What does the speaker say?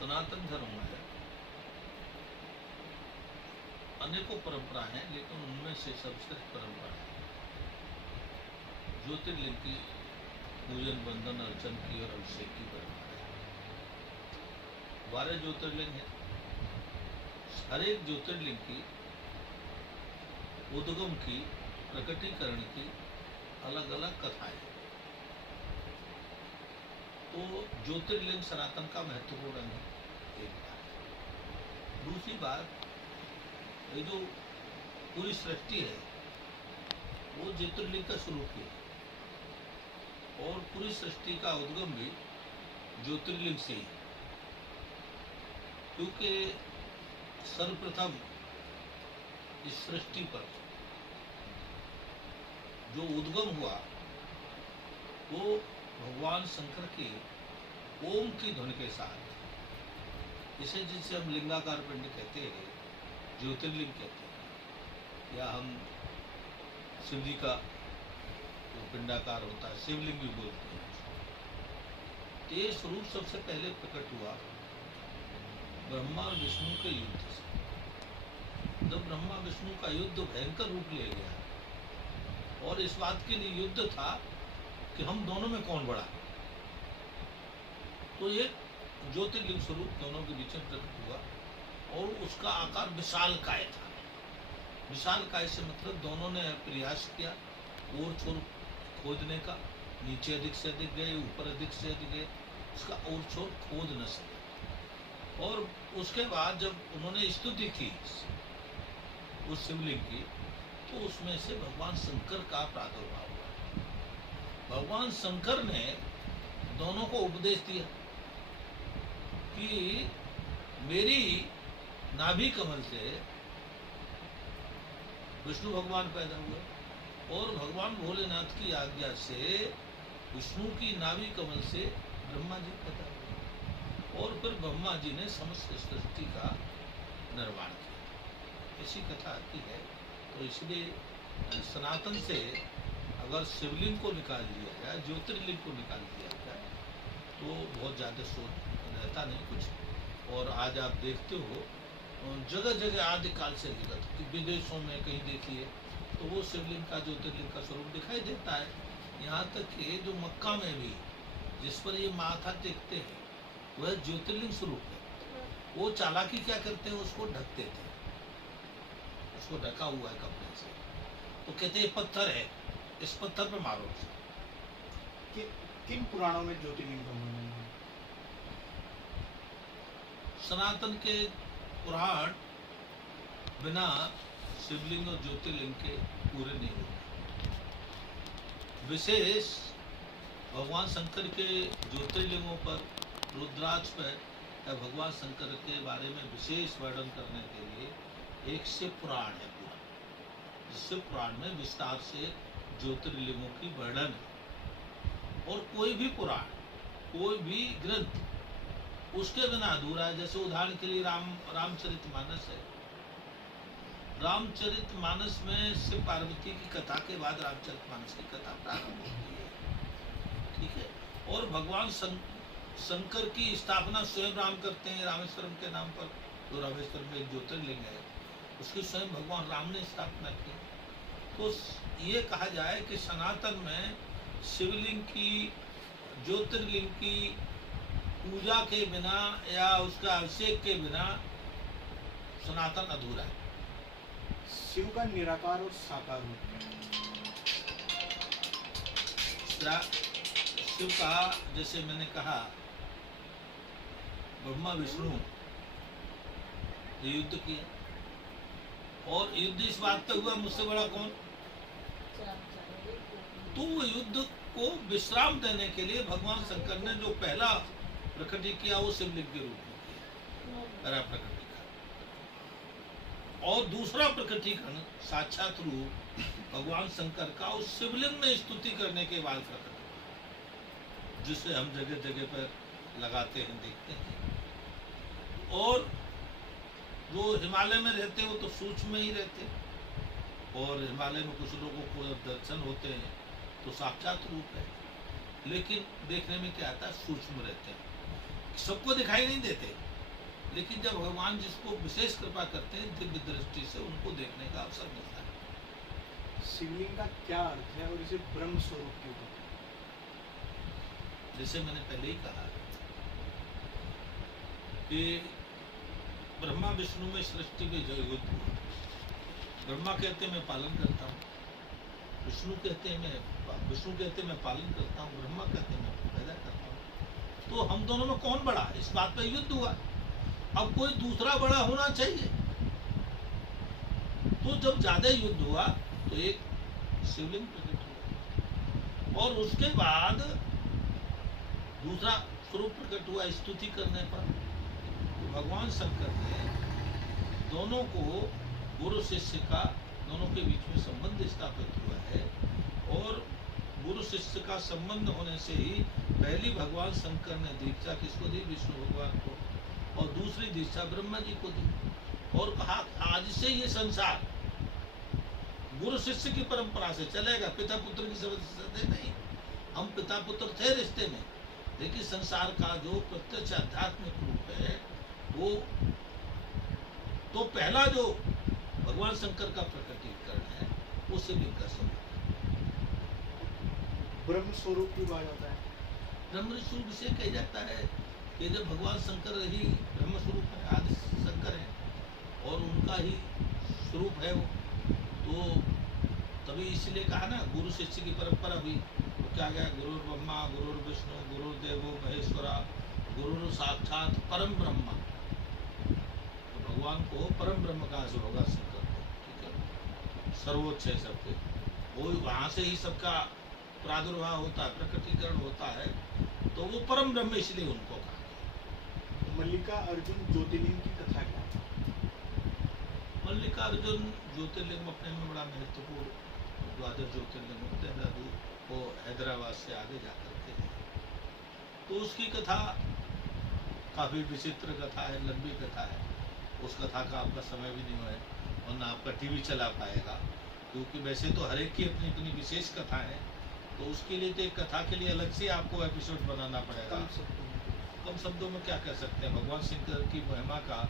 सनातन धर्म में अनेकों परंपरा हैं, लेकिन उनमें से सबसे परंपरा है ज्योतिर्लिंग की पूजन, बंधन, अर्चन की और अभिषेक की परंपरा है। 12 ज्योतिर्लिंग है। हर एक ज्योतिर्लिंग की उद्गम की, प्रकटीकरण की अलग अलग कथाएं हैं। तो ज्योतिर्लिंग सनातन का महत्वपूर्ण है, एक बात। दूसरी बात, ये जो पूरी सृष्टि है वो ज्योतिर्लिंग का स्वरूप है, और पूरी सृष्टि का उद्गम भी ज्योतिर्लिंग से ही, क्योंकि सर्वप्रथम इस सृष्टि पर जो उद्गम हुआ वो भगवान शंकर के ओम की ध्वनि के साथ, इसे जिसे हम लिंगाकार पिंड कहते हैं, ज्योतिर्लिंग कहते हैं, या हम शिव जी का जो पिंडाकार होता है शिवलिंग भी बोलते हैं। ये स्वरूप सबसे पहले प्रकट हुआ ब्रह्मा और विष्णु के युद्ध से। जब ब्रह्मा विष्णु का युद्ध भयंकर रूप ले गया और इस बात के लिए युद्ध था कि हम दोनों में कौन बड़ा, तो ये ज्योतिर्लिंग स्वरूप दोनों के बीच में प्रकट हुआ, और उसका आकार विशालकाय था। विशालकाय से मतलब दोनों ने प्रयास किया और छोर खोदने का, नीचे अधिक से अधिक गए, ऊपर अधिक से अधिक गए, उसका और छोर खोद न सके। और उसके बाद जब उन्होंने स्तुति की उस शिवलिंग की, तो उसमें से भगवान शंकर का प्रादुर्भाव हुआ। भगवान शंकर ने दोनों को उपदेश दिया कि मेरी नाभि कमल से विष्णु भगवान पैदा हुए, और भगवान भोलेनाथ की आज्ञा से विष्णु की नाभि कमल से ब्रह्मा जी पैदा हुए, और फिर ब्रह्मा जी ने समस्त सृष्टि का निर्माण किया। ऐसी कथा आती है। तो इसलिए सनातन से अगर शिवलिंग को निकाल दिया जाए, ज्योतिर्लिंग को निकाल दिया जाए, तो बहुत ज़्यादा सोच रहता नहीं कुछ। और आज आप देखते हो जगह जगह आदिकाल से दिक्कत, कि विदेशों में कहीं देखिए तो वो शिवलिंग का, ज्योतिर्लिंग का स्वरूप दिखाई देता है। यहाँ तक कि जो मक्का में भी जिस पर ये माथा टेकते हैं वह ज्योतिर्लिंग स्वरूप है। वो चालाकी क्या करते हैं, उसको ढक देते हैं, उसको ढका हुआ है कपड़े से, तो कहते हैं पत्थर है, इस पत्थर पे मारो। किन पुराणों में ज्योतिर्लिंग का वर्णन है? सनातन के पुराण बिना शिवलिंग और ज्योतिर्लिंग के पूरे नहीं होते। विशेष भगवान शंकर के ज्योतिर्लिंगों पर, रुद्राक्ष पर, या भगवान शंकर के बारे में विशेष वर्णन करने के लिए एक शिव पुराण है पूरा। शिव पुराण में विस्तार से ज्योतिर्लिंगों की वर्णन है, और कोई भी पुराण, कोई भी ग्रंथ उसके बिना अधूरा है। जैसे उदाहरण के लिए रामचरितमानस है। रामचरितमानस में शिव पार्वती की कथा के बाद रामचरितमानस की कथा प्रारंभ होती है, ठीक है। और भगवान शंकर की स्थापना स्वयं राम करते हैं रामेश्वरम के नाम पर, जो रामेश्वरम में एक ज्योतिर्लिंग है, उसकी स्वयं भगवान राम ने स्थापना की। तो ये कहा जाए कि सनातन में शिवलिंग की, ज्योतिर्लिंग की पूजा के बिना या उसका अभिषेक के बिना सनातन अधूरा है। शिव का निराकार और साकार रूप है। शिव का, जैसे मैंने कहा, ब्रह्मा विष्णु युद्ध किया, और युद्ध इस बात पे हुआ मुझसे बड़ा कौन, तो वो युद्ध को विश्राम देने के लिए भगवान शंकर ने जो पहला प्रकटी किया वो शिवलिंग के रूप में किया, पहला प्रकटीकरण। और दूसरा प्रकटीकरण साक्षात रूप भगवान शंकर का उस शिवलिंग में स्तुति करने के बाद प्रकट हुआ, जिसे हम जगह जगह पर लगाते हैं, देखते हैं। और जो हिमालय में रहते हैं वो तो सूक्ष्म में ही रहते हैं, और हिमालय में कुछ लोगों को जब दर्शन होते हैं तो साक्षात रूप है, लेकिन देखने में क्या आता है, सूक्ष्म रहते हैं, सबको दिखाई नहीं देते। लेकिन जब भगवान जिसको विशेष कृपा करते हैं दिव्य दृष्टि से उनको देखने का अवसर मिलता है। शिवलिंग का क्या अर्थ है और इसे ब्रह्म स्वरूप क्यों कहते हैं? जैसे मैंने पहले ही कहा कि ब्रह्मा विष्णु में सृष्टि में जो युद्ध हुआ, ब्रह्मा कहते हैं मैं पालन करता हूँ, विष्णु कहते हैं मैं पालन करता हूँ, ब्रह्मा कहते हैं मैं पैदा करता हूँ। तो हम दोनों में कौन बड़ा है, इस बात पर युद्ध हुआ। अब कोई दूसरा बड़ा होना चाहिए। तो जब ज्यादा युद्ध हुआ तो एक शिवलिंग प्रकट हुआ और उसके बाद दूसरा स्वरूप प्रकट हुआ स्तुति करने पर। तो भगवान शंकर ने दोनों को, गुरु शिष्य का दोनों के बीच में संबंध स्थापित हुआ है और गुरु शिष्य का संबंध होने से ही पहली भगवान शंकर ने दीक्षा किसको दी, विष्णु भगवान को, और दूसरी दीक्षा ब्रह्मा जी को दी और कहा आज से ये संसार गुरु शिष्य की परंपरा से चलेगा, पिता पुत्र की समझ से नहीं। हम पिता पुत्र थे रिश्ते में, लेकिन संसार का जो प्रत्यक्ष आध्यात्मिक रूप है वो तो पहला जो भगवान शंकर का प्रकटीकरण है वो शिवलिंग का स्वरूप ब्रह्म स्वरूप की बात आता है। ब्रह्म स्वरूप से कहा जाता है कि जब भगवान शंकर ही ब्रह्म स्वरूप है, आदि शंकर है और उनका ही स्वरूप है वो, तो तभी इसलिए कहा ना गुरु शिष्य की परंपरा हुई। तो क्या गया, गुरु ब्रह्मा गुरु विष्णु गुरु देवो महेश्वरा गुरु साक्षात परम ब्रह्मा। तो भगवान को परम ब्रह्म कहाँ से होगा, शंकर को, ठीक है, सर्वोच्च है सबके, वो वहाँ से ही सबका प्रादुर्भाव होता है, प्रकटीकरण होता है, तो वो परम ब्रह्म इसलिए उनको कहा। मल्लिका अर्जुन ज्योतिर्लिंग की कथा क्या है? मल्लिकार्जुन ज्योतिर्लिंग अपने में बड़ा महत्वपूर्ण, द्वादश ज्योतिर्लिंग देहरादून को हैदराबाद से आगे जाकर के है। तो उसकी कथा काफी विचित्र कथा है, लंबी कथा है। उस कथा का आपका समय भी नहीं है और ना आपका टीवी चला पाएगा, क्योंकि वैसे तो हर एक की अपनी अपनी विशेष कथा है। तो उसके लिए तो एक कथा के लिए अलग से आपको एपिसोड बनाना पड़ेगा। कम शब्दों में। कम शब्दों में क्या कह सकते हैं, भगवान शंकर की महिमा का